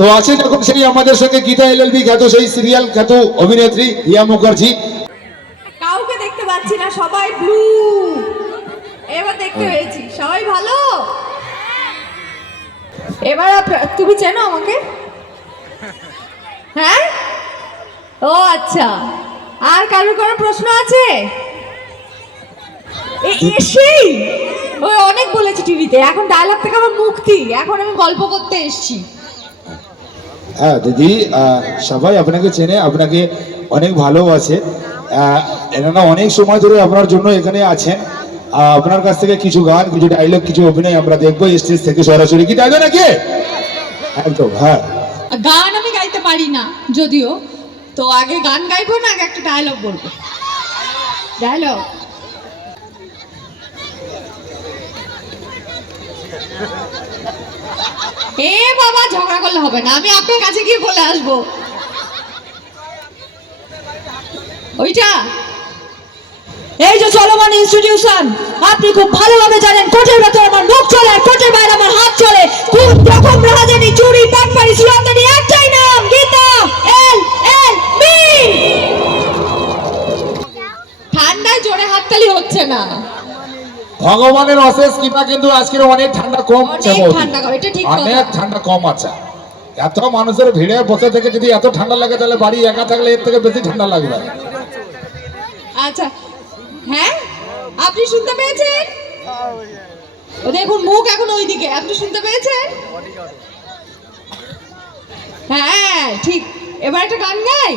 তো আছে যখন সেই আমাদের সঙ্গে গীতা এলএলবি খ্যাত সেই সিরিয়াল খ্যাত অভিনেত্রী রিয়া মুখার্জি। কাউকে দেখতে পাচ্ছি না, সবাই ব্লু। এবার দেখতে পেয়েছি, সবাই ভালো। এবার তুমি চেনো আমাকে? হ্যাঁ, ও আচ্ছা। আর কারোর কোনো প্রশ্ন আছে? এসেই ওই অনেক বলেছি টিভিতে, এখন ডায়লগ থেকে আমার মুক্তি, এখন আমি গল্প করতে এসেছি। হ্যাঁ দিদি, সবাই আপনাকে চেনে, আপনাকে অনেক ভালোবাসে। এনারা অনেক সময় ধরে আপনার জন্য এখানে আছেন। আপনার কাছ থেকে কিছু গান, কিছু ডায়লগ, কিছু অভিনয় আমরা দেখবো স্টেজ থেকে সরাসরি। কি যাবে নাকি? একদম। হ্যাঁ, গান আমি গাইতে পারি না যদিও, তো আগে গান গাইবো না আগে একটা ডায়লগ বলবো? ডায়লগ এ বাবা, ঝগড়া করলে হবে না, আমি আপনার কাছে গিয়ে বলে আসবো। ওইটা এই যে চলমান ইনস্টিটিউশন, আপনি খুব ভালোভাবে জানেন কোটের ভেতর আমার মুখ চলে, কোটের বাইরে আমার হাত চলে। কোন রকম রাহাজানি, চুরি, বাটপারি, সুলতানি, একটাই নাম গীতা এল এল বি। ঠান্ডায় জোরে হাততালি হচ্ছে না। ভগবানের অশেষ কৃপা, কিন্তু আজকের অনেক ঠান্ডা কম আছে। অনেক ঠান্ডা কম, এটা ঠিক কথা। অনেক ঠান্ডা কম আছে। এত মানুষের ভিড়ে বসে থেকে যদি এত ঠান্ডা লাগে, তাহলে বাড়ি একা থাকলে এর থেকে বেশি ঠান্ডা লাগবে। আচ্ছা, হ্যাঁ আপনি শুনতে পেয়েছেন? ও দেখুন মুখ এখন ওইদিকে, আপনি শুনতে পেয়েছেন? হ্যাঁ ঠিক। এবার একটা গান গাই।